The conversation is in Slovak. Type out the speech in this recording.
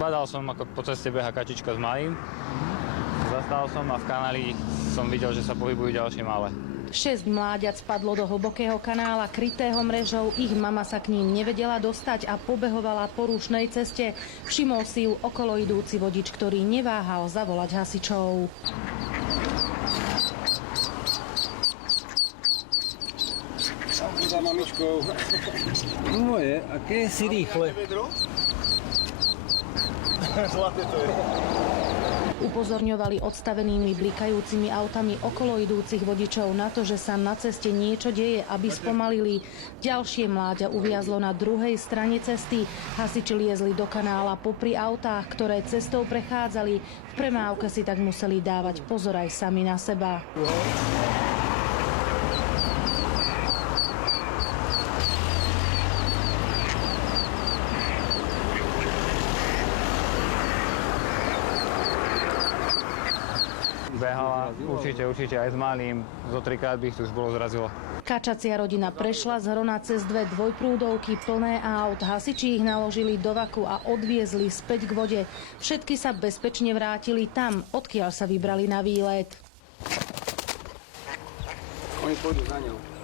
Zbadal som, ako po ceste beha kačička s malým. Zastal som a v kanáli som videl, že sa pohybujú ďalšie malé. 6 mláďat spadlo do hlbokého kanála krytého mrežou. Ich mama sa k ním nevedela dostať a pobehovala po rušnej ceste. Všimol si ju okolo idúci vodič, ktorý neváhal zavolať hasičov. Za mamičkou. Moje, aké si rýchle. Zlaté to je. Upozorňovali odstavenými blikajúcimi autami okolo idúcich vodičov na to, že sa na ceste niečo deje, aby spomalili. Ďalšie mláďa uviazlo na druhej strane cesty. Hasiči liezli do kanála popri autách, ktoré cestou prechádzali. V premávke si tak museli dávať pozor aj sami na seba. Behala určite aj s malým. Zo 3-krát by ich tu už bolo zrazilo. Kačacia rodina prešla z Hrona cez 2 dvojprúdovky plné aut. Hasiči ich naložili do vaku a odviezli späť k vode. Všetky sa bezpečne vrátili tam, odkiaľ sa vybrali na výlet. Oni pôjdu za ňou.